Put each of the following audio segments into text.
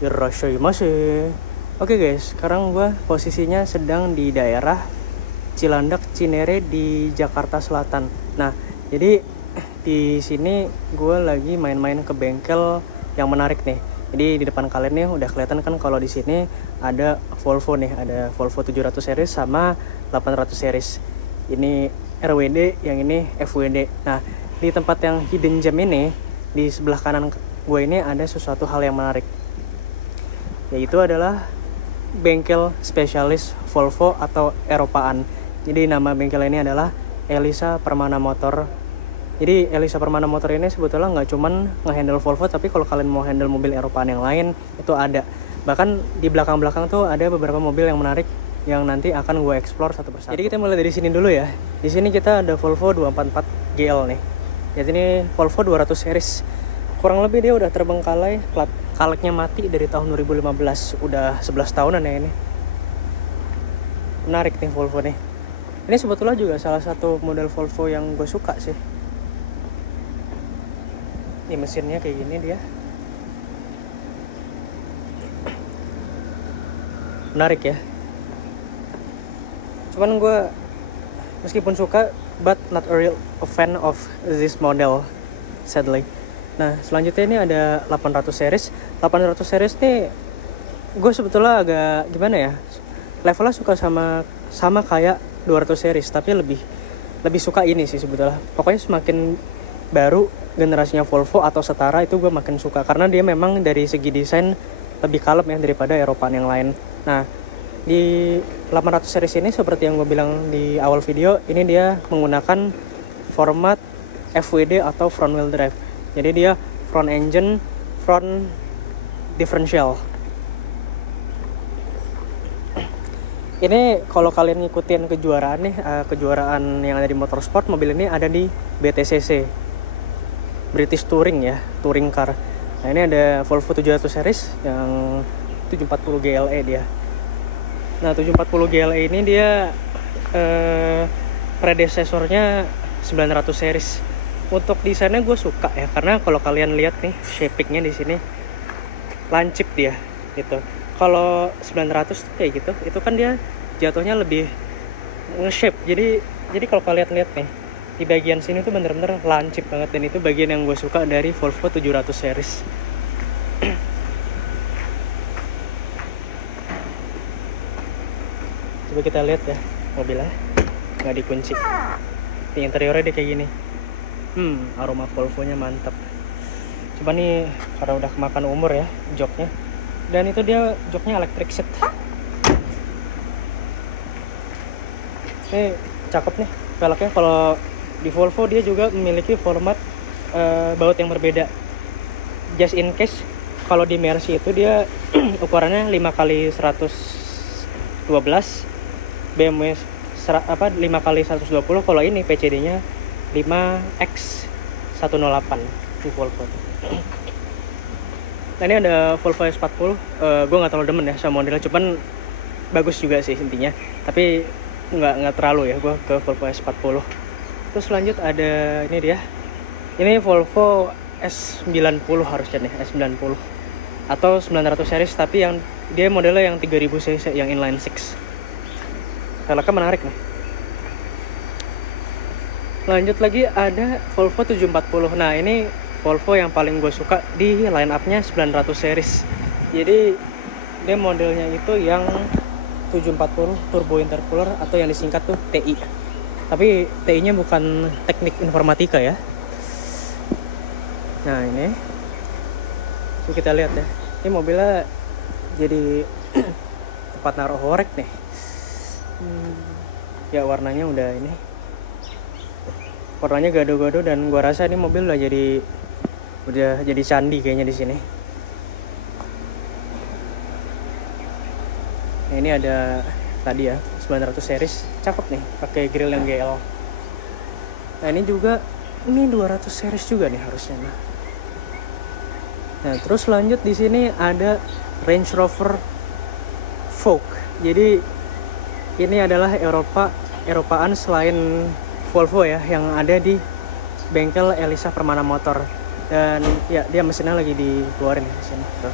Irashaimase. Oke guys, sekarang gue posisinya sedang di daerah Cilandak Cinere di Jakarta Selatan. Nah, jadi di sini gue lagi main-main ke bengkel yang menarik nih. Jadi di depan kalian nih udah kelihatan kan kalau di sini ada Volvo nih, ada Volvo 700 series sama 800 series. Ini RWD, yang ini FWD. Nah, di tempat yang hidden gem ini, di sebelah kanan gue ini ada sesuatu hal yang menarik. Yaitu adalah bengkel spesialis Volvo atau Eropaan. Jadi nama bengkel ini adalah Elisa Permana Motor. Jadi Elisa Permana Motor ini sebetulnya nggak cuman ngehandle Volvo, tapi kalau kalian mau handle mobil Eropaan yang lain itu ada. Bahkan di belakang-belakang tuh ada beberapa mobil yang menarik yang nanti akan gue explore satu persatu. Jadi kita mulai dari sini dulu ya. Di sini kita ada Volvo 244 GL nih. Jadi ini Volvo 200 series. Kurang lebih dia udah terbengkalai, plat kaleknya mati dari tahun 2015, udah 11 tahunan ya ini. Menarik nih Volvo nih. Ini sebetulnya juga salah satu model Volvo yang gue suka sih. Ini mesinnya kayak gini dia. Menarik ya. Cuman gue meskipun suka, but not a real fan of this model, sadly. Nah, selanjutnya ini ada 800 series. 800 series nih gue sebetulnya agak gimana ya, levelnya suka sama kayak 200 series, tapi lebih suka ini sih sebetulnya. Pokoknya semakin baru generasinya Volvo atau setara itu gue makin suka, karena dia memang dari segi desain lebih kalem ya daripada Eropaan yang lain. Nah, di 800 series ini seperti yang gue bilang di awal video, ini dia menggunakan format FWD atau front wheel drive. Jadi dia front engine, front differential. Ini kalau kalian ngikutin kejuaraan nih, kejuaraan yang ada di motorsport, mobil ini ada di BTCC, British Touring ya, touring car. Nah, ini ada Volvo 700 series yang 740 GLE dia. Nah, 740 GLE ini dia predesesornya 900 series. Untuk desainnya gue suka ya, karena kalau kalian lihat nih shapingnya di sini lancip dia gitu. Kalau 900 kayak gitu, itu kan dia jatuhnya lebih nge-shape. Jadi kalau kalian lihat nih di bagian sini tuh bener-bener lancip banget, dan itu bagian yang gue suka dari Volvo 700 series. Coba kita lihat ya mobilnya, nggak dikunci. Di interiornya dia kayak gini. Aroma Volvo-nya mantap. Coba nih, karena udah kemakan umur ya joknya. Dan itu dia joknya electric seat. Ini cakep nih velgnya. Kalau di Volvo dia juga memiliki format baut yang berbeda. Just in case, kalau di Mercy itu dia ukurannya 5x112, BMW 5x120. Kalau ini PCD-nya 5X108 di Volvo. Nah, ini ada Volvo S40. Gue nggak terlalu demen ya sama modelnya, cuman bagus juga sih intinya. Tapi nggak terlalu ya gue ke Volvo S40. Terus lanjut ada ini dia. Ini Volvo S90 harusnya nih, S90 atau 900 series, tapi yang dia modelnya yang 3000 cc, yang inline 6. Velgnya menarik nih. Lanjut lagi ada Volvo 740. Nah, ini Volvo yang paling gue suka di line up-nya 900 series. Jadi dia modelnya itu yang 740 turbo intercooler atau yang disingkat tuh TI. Tapi TI-nya bukan teknik informatika ya. Nah, ini so, kita lihat ya. Ini mobilnya jadi tempat naruh horek nih. Ya, warnanya udah ini. Warnanya gado-gado, dan gua rasa ini mobil udah jadi candi kayaknya di sini. Nah, ini ada tadi ya 900 series, cakep nih, pakai grill yang GL. Nah, ini 200 series juga nih harusnya. Nah, terus lanjut di sini ada Range Rover Vogue. Jadi ini adalah Eropaan selain Volvo ya, yang ada di bengkel Elisa Permana Motor. Dan ya, dia mesinnya lagi dikeluarin di sini. Tuh.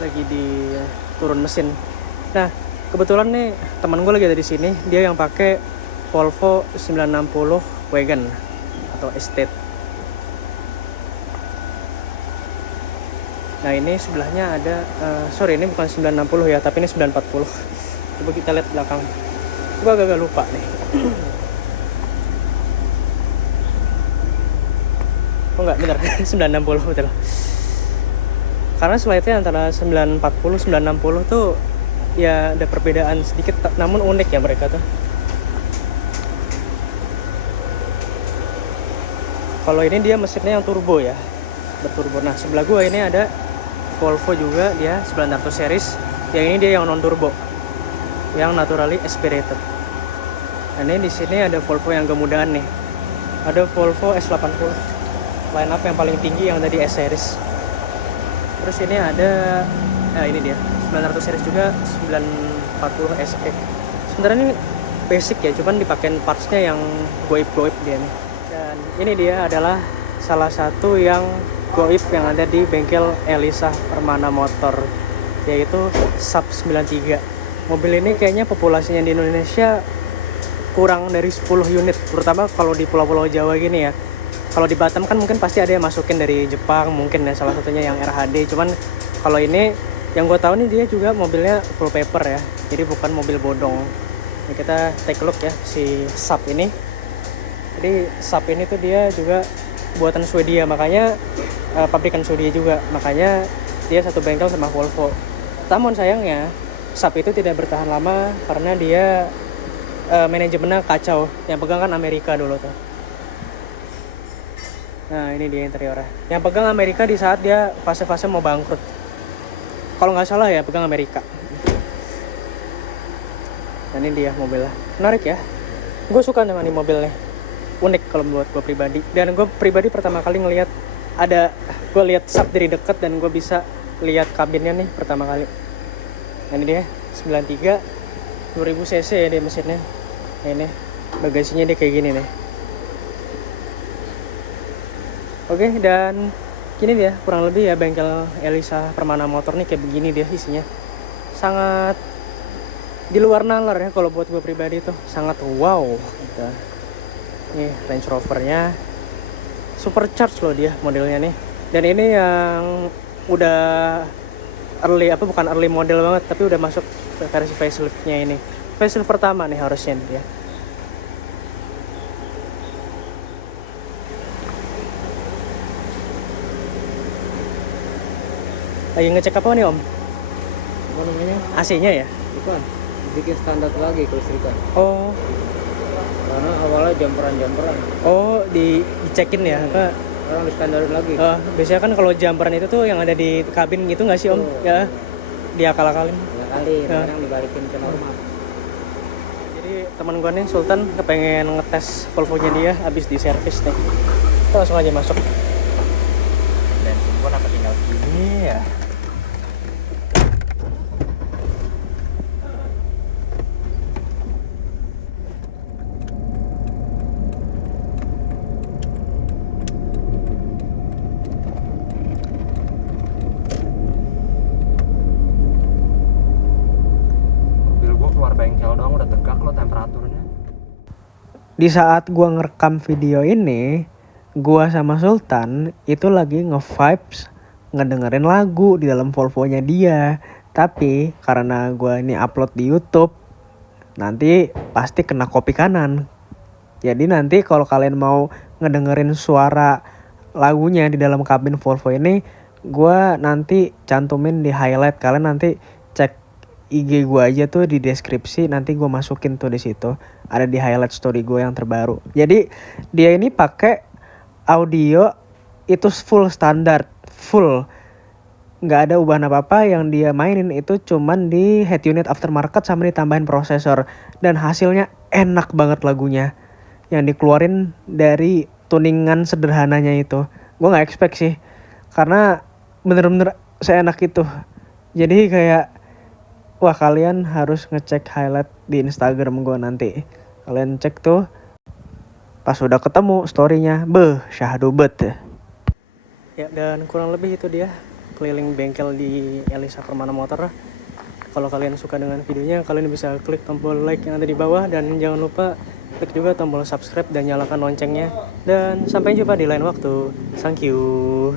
lagi di turun mesin. Nah kebetulan nih teman gue lagi ada di sini, dia yang pakai Volvo 960 Wagon atau Estate. Nah ini sebelahnya ada, sorry ini bukan 960 ya, tapi ini 940. Coba kita lihat belakang. Gue agak lupa nih. Oh enggak, bentar. 960 betul. Karena slide-nya antara 940 960 tuh ya ada perbedaan sedikit, namun unik ya mereka tuh. Kalau ini dia mesinnya yang turbo ya, berturbo. Nah sebelah gue ini ada Volvo juga, dia 900 series. Yang ini dia yang non turbo, yang naturally aspirated. Nah ini di sini ada Volvo yang kemudahan nih. Ada Volvo S80, line up yang paling tinggi yang tadi S series. Terus ini ada, nah ini dia 900 series juga, 940 SE. Sebenarnya ini basic ya, cuman dipakein partsnya yang goib-goib dia nih. Dan ini dia adalah salah satu yang goib yang ada di bengkel Elisa Permana Motor, yaitu Sub 93. Mobil ini kayaknya populasinya di Indonesia kurang dari 10 unit, terutama kalau di pulau-pulau Jawa gini ya. Kalau di Batam kan mungkin pasti ada yang masukin dari Jepang mungkin ya, salah satunya yang RHD. Cuman kalau ini yang gue tahu nih dia juga mobilnya full paper ya, jadi bukan mobil bodong. Nah, kita take a look ya si Sub ini. Jadi Sub ini tuh dia juga buatan Swedia, makanya pabrikan Swedia juga, makanya dia satu bengkel sama Volvo. Namun sayangnya Sub itu tidak bertahan lama karena dia manajemennya kacau. Yang pegang kan Amerika dulu tuh. Nah ini dia interiornya. Yang pegang Amerika di saat dia fase-fase mau bangkrut. Kalau nggak salah ya pegang Amerika. Nah ini dia mobilnya. Menarik ya. Gue suka dengan ini mobilnya. Unik kalau buat gue pribadi. Dan gue pribadi pertama kali ngelihat gue lihat Sub dari deket dan gue bisa lihat kabinnya nih pertama kali. Nah ini dia 93 2000 cc ya dia mesinnya. Nah ini bagasinya dia kayak gini nih. Oke, dan gini dia kurang lebih ya bengkel Elisa Permana Motor nih kayak begini dia isinya. Sangat di luar nalar ya kalau buat gue pribadi tuh, sangat wow gitu. Nih Range Rovernya supercharged loh dia modelnya nih. Dan ini yang udah bukan early model banget, tapi udah masuk versi faceliftnya ini. Facelift pertama nih harusnya dia. Lagi ngecek apa nih om? Apa namanya? AC-nya ya? Bukan, bikin standar lagi kelistrikan. Oh, Karena awalnya jamperan. oh dicekin ya? Apa? Sekarang di standarin lagi. Biasanya kan kalau jumperan itu tuh yang ada di kabin gitu nggak sih om? Ya, diakal-akalin. Ya kali, sekarang dibalikin ke normal. Jadi teman gue nih Sultan kepengen ngetes Volvo-nya dia habis di servis nih. Kita langsung aja masuk. Dan semua apa tinggal gini ya? Keluar bengkel doang udah tegak loh temperaturnya. Di saat gua ngerekam video ini, gua sama Sultan itu lagi nge-vibes ngedengerin lagu di dalam Volvo-nya dia. Tapi karena gua ini upload di YouTube, nanti pasti kena copy kanan. Jadi nanti kalau kalian mau ngedengerin suara lagunya di dalam kabin Volvo ini, gua nanti cantumin di highlight. Kalian nanti cek IG gue aja tuh di deskripsi, nanti gue masukin tuh di situ, ada di highlight story gue yang terbaru. Jadi dia ini pakai audio itu full standar, full, nggak ada ubahan apa-apa. Yang dia mainin itu cuman di head unit aftermarket sama ditambahin prosesor, dan hasilnya enak banget lagunya yang dikeluarin dari tuningan sederhananya itu. Gue nggak expect sih, karena bener-bener seenak itu. Jadi kayak wah, kalian harus ngecek highlight di Instagram gue nanti. Kalian cek tuh. Pas udah ketemu story-nya, syahdu bet. Ya, dan kurang lebih itu dia keliling bengkel di Elisa Permana Motor. Kalau kalian suka dengan videonya, kalian bisa klik tombol like yang ada di bawah, dan jangan lupa klik juga tombol subscribe dan nyalakan loncengnya. Dan sampai jumpa di lain waktu. Thank you.